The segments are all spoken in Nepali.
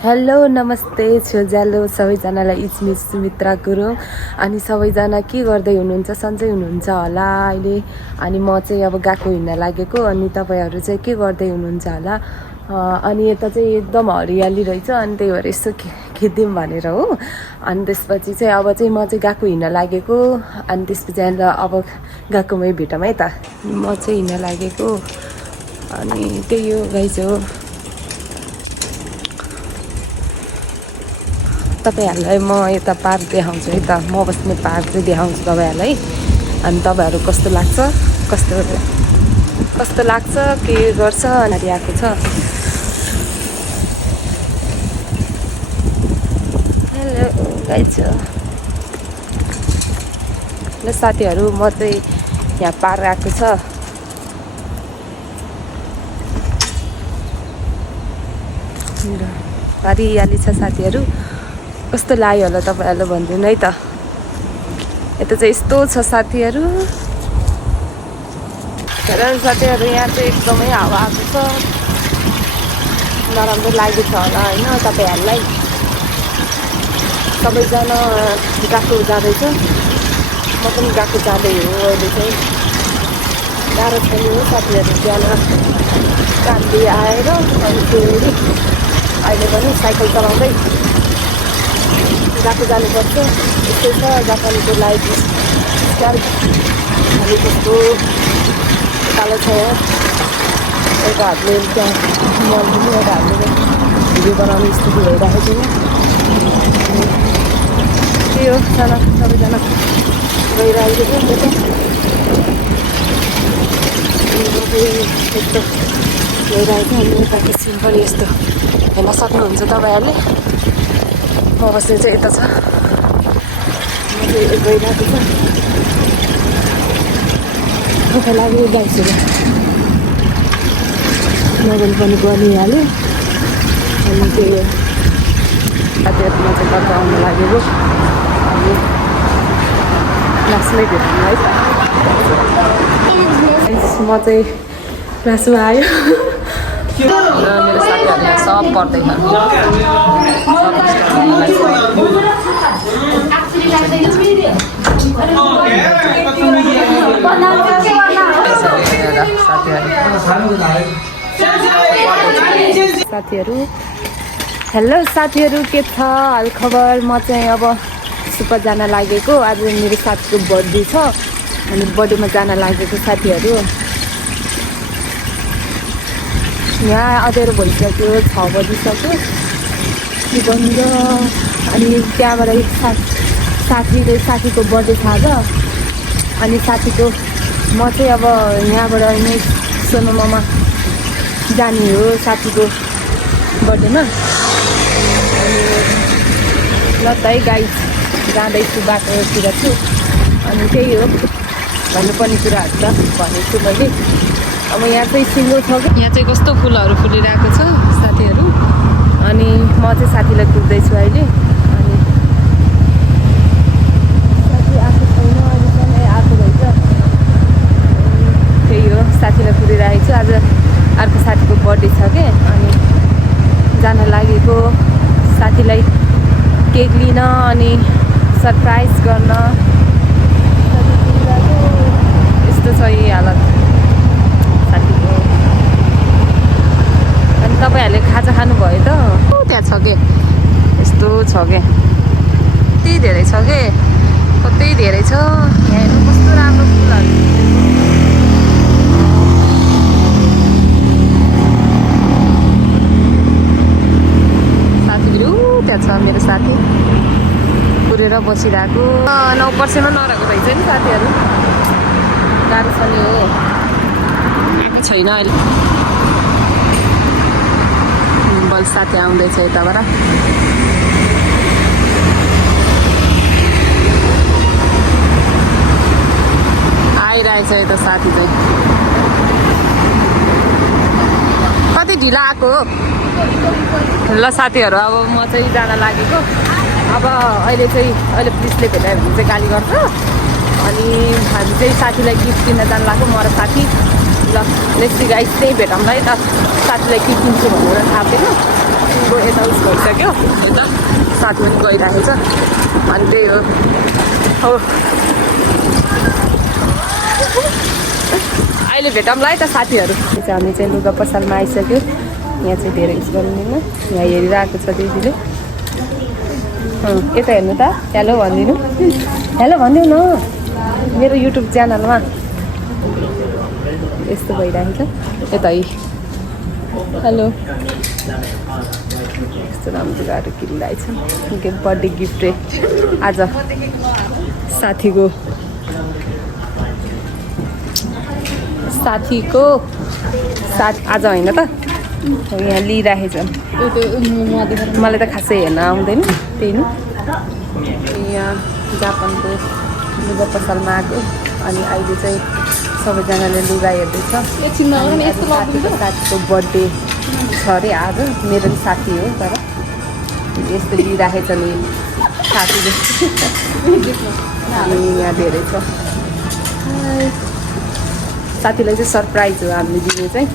हेलो नमस्ते छेउजालो सबैजनालाई इट्स सुमित्रा गुरुङ अनि सबैजना के गर्दै हुनुहुन्छ सन्चै हुनुहुन्छ होला अहिले अनि म चाहिँ अब गएको हिँड्न लागेको अनि तपाईहरु चाहिँ के गर्दै हुनुहुन्छ होला अनि यता चाहिँ एकदम हरियाली रहेछ अनि त्यही भएर यसो खिच्दिउँ भनेर हो अनि त्यसपछि चाहिँ अब चाहिँ म चाहिँ गएको हिँड्न लागेको अनि त्यसपछि अब गएकोमै भेटौँ है त म चाहिँ हिँड्न लागेको अनि त्यही हो गाइस हो तपाईहरुलाई म यता पार्क देखाउँछु है त म बस्ने पार्क चाहिँ देखाउँछु तपाईहरुलाई अनि तपाईहरु कस्तो लाग्छ कस्तो लाग्छ के गर्छ अनि आएको छ हेलो गाइस ल साथीहरु म चाहिँ यहाँ पार्क आएको छ हरियाली छ साथीहरु कस्तो लाग्यो होला तपाईहरुले भन्दिनु है त यता चाहिँ यस्तो छ साथीहरु र साथीहरु यहाँ चाहिँ एकदमै हावा आएको छ नराम्रो लागेको छ होला हैन तपाईहरुलाई सबैजना गएको जाँदैछ म पनि गएको जाँदै हो अहिले चाहिँ गाह्रो छैन हो साथीहरु जान कामले आएर अनि फेरि अहिले पनि साइकल चलाउँदै गएको जानुपर्छ यस्तै छ जापानीको लाइफ स्टाइल हामी कस्तो कालो छ एउटा हातले त्यहाँ मल पनि एउटा हातले भिडियो बनाउने स्थिति भइरहेको छ त्यही हो सबैजना गइरहेको छ यस्तो गइरहेको छ अनि यताको सिन पनि यस्तो हेर्न सक्नुहुन्छ तपाईहरुले म बस्ने चाहिँ यता छ म चाहिँ गइरहेको छ भोक लाग्यो गाइसहरू नगन पनि बनिहाल्यो अनि त्यही हो साथीहरुमा चाहिँ कता आउनु लागेको अनि क्लासमै भेट्नु है म चाहिँ क्लासमा आयो र मेरो साथीहरुले सब पढ्दै साथीहरु हेलो साथीहरु के छ हाल खबर म चाहिँ अब सुपर जान लागेको आज मेरो साथीको बर्थडे छ अनि बर्थडेमा जान लागेको साथीहरु यहाँ अँध्यारो भइसक्यो 6 बजिसक्यो बन्द अनि त्यहाँबाट साथीको बर्थडे छ आज अनि साथीको म चाहिँ अब यहाँबाट नै सोनममा जाने हो साथीको बर्थडेमा अनि ल त है गाइस जाँदैछु बाटोतिर छु अनि त्यही हो भन्नुपर्ने कुराहरू त भनेको छु मैले अब यहाँ चाहिँ सिङ्गो छ यहाँ चाहिँ कस्तो फुलहरू फुलिरहेको छ साथीहरु अनि म चाहिँ साथीलाई कुर्दैछु अहिले अनि साथी आएको छैन अहिलेसम्म आएको रहेछ त्यही हो साथीलाई कुरिरहेको छु आज अर्को साथीको बर्थडे छ के अनि जान लागेको साथीलाई केक लिन अनि सरप्राइज गर्न यस्तो छ यही हालत साथीको अनि तपाईहरुले खाजा खानुभयो त त्यहाँ छ के यस्तो छ के कति धेरै छ के कतै धेरै छ यहाँ हेर्नु कस्तो राम्रो फुलहरु साथीहरु त्यहाँ छ मेरो साथी कुरेर बसिरहेको 9% मा नरहेको रहेछ नि साथीहरु गाह्रो छ नि हो आएको छैन अहिले बल साथी आउँदैछ यताबाट आइरहेछ यता साथी चाहिँ कति ढिला आएको हो ल साथीहरु अब म चाहिँ जान लागेको अब अहिले पुलिसले भेटायो भने चाहिँ गाली गर्छ अनि हामी चाहिँ साथीलाई गिफ्ट किन्न जान लाग्यो म र साथी ल लेट्स सी गाइस त्यही भेटौँला है त साथीलाई गिफ्ट किन्छु भनेर थाहा थिएन साथीको यता उस भइसक्यो यता साथी पनि गइरहेको छ अनि त्यही हो अहिले भेटौँला है त साथीहरू। हामी चाहिँ लुगा पसलमा आइसक्यो। यहाँ चाहिँ धेरै उस गर्नुहुन्न, यहाँ हेरिरहेको छ दिदीले। यता हेर्नु त, हेलो भनिदिनु, हेलो भनिदिउ न मेरो युट्युब च्यानलमा। यस्तो भइरहेको छ यता हेलो। यस्तो राम्रो लुगाहरू किनिरहेछ बर्थडे गिफ्ट आज साथीको साथ आज होइन त यहाँ लिइराखेछ। मलाई त खासै हेर्न आउँदैन त्यही नै। यहाँ जापानको लुगा पसलमा आएको अनि अहिले चाहिँ सबैजनाले लुगा हेर्दैछ। साथीको बर्थडे छ अरे आज, मेरो पनि साथी हो तर यस्तो लिइराखेछ नि साथीले। अनि यहाँ धेरै छ साथीलाई चाहिँ सरप्राइज हो हामीले दिने चाहिँ।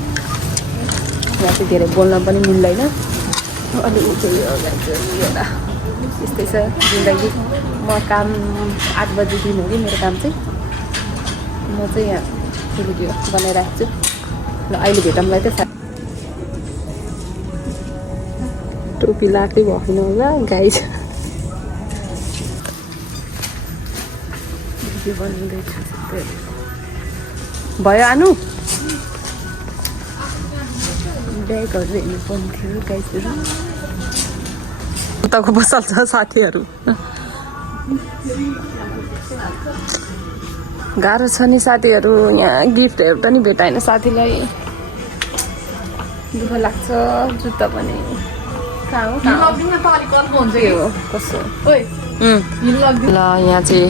यहाँ चाहिँ धेरै बोल्न पनि मिल्दैन अनि ऊ चाहिँ एउटा यस्तै छ जिन्दगी। म काम 8 बजीदेखि हो कि मेरो काम चाहिँ। म चाहिँ यहाँ भिडियो बनाइरहेको छु। ल अहिले भेटौँला त। टोपी लाकै भएन होला गाई छ भिडियो बनाउँदैछु। भयो आनु ब्यागहरू हेर्नु पर्ने थियो गाइजहरू। उताको पसल छ साथीहरू। गाह्रो छ नि साथीहरू, यहाँ गिफ्टहरू पनि भेटाएन साथीलाई, दुःख लाग्छ। जुत्ता पनि कहाँ हो कसो। ल यहाँ चाहिँ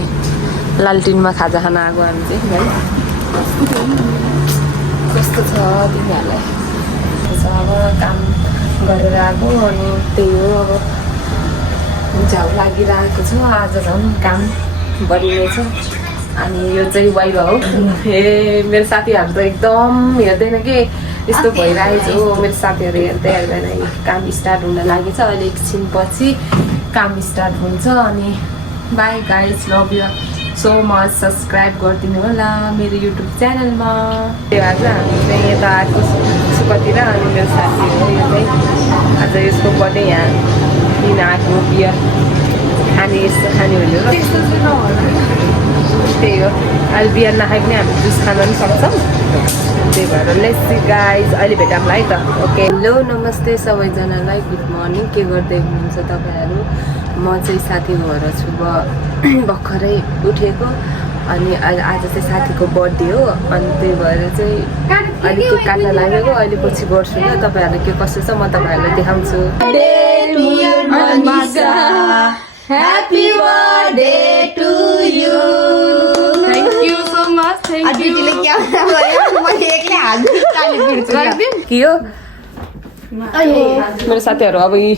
लालटिनमा खाजा खान आएको हामी चाहिँ है। कस्तो छ तिमीहरूलाई? अब काम गरेर आएको अनि त्यही हो अब झाउ लागिरहेको छ। आज झन् काम बढी नै छ। अनि यो चाहिँ वाइवा हो। मेरो साथीहरू त एकदम हेर्दैन कि यस्तो भइरहेको हो। मेरो साथीहरू हेर्दै हेर्दैन। काम स्टार्ट हुन लागेछ अहिले, एकछिनपछि काम स्टार्ट हुन्छ। अनि by guys, love you so much. Subscribe गरिदिनु होला मेरो युट्युब च्यानलमा। त्यो आज हामी चाहिँ यता आएको सुकतिर अनि मेरो साथी हो यो चाहिँ। आज यसको बर्थडे यहाँ लिन आएको बियर खाने, यस्तो खाने भनेर। त्यही हो, अहिले बियर नखाइ पनि हामी जुस खान पनि सक्छौँ। त्यही भएर लेट्स सी गाइज, अहिले भेटौँला है त। ओके, हेलो नमस्ते सबैजनालाई, गुड मर्निङ। के गर्दै हुनुहुन्छ तपाईँहरू? म चाहिँ साथीको घर छु, भर्खरै उठेको। अनि आज चाहिँ साथीको बर्थडे हो अनि त्यही भएर चाहिँ अहिले केक काट्न लागेको। अहिले पछि गर्छु ल, तपाईँहरूलाई के कस्तो छ म तपाईँहरूलाई देखाउँछु। Happy birthday to you. Thank you so much. Thank you. के हो मेरो साथीहरू? अब यी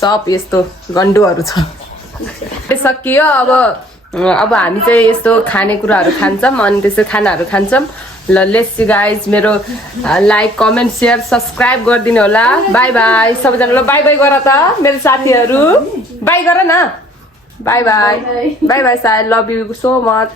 सब यस्तो गन्डुहरू छ। सकियो अब हामी चाहिँ यस्तो खानेकुराहरू खान्छौँ अनि त्यसो खानाहरू खान्छौँ। ल लेट्स सी गाइज, मेरो लाइक कमेन्ट सेयर सब्सक्राइब गरिदिनु होला। बाई बाई सबैजना। ल बाई बाई गर त मेरो साथीहरू, बाई गर न। By by by by Sai, love you so much.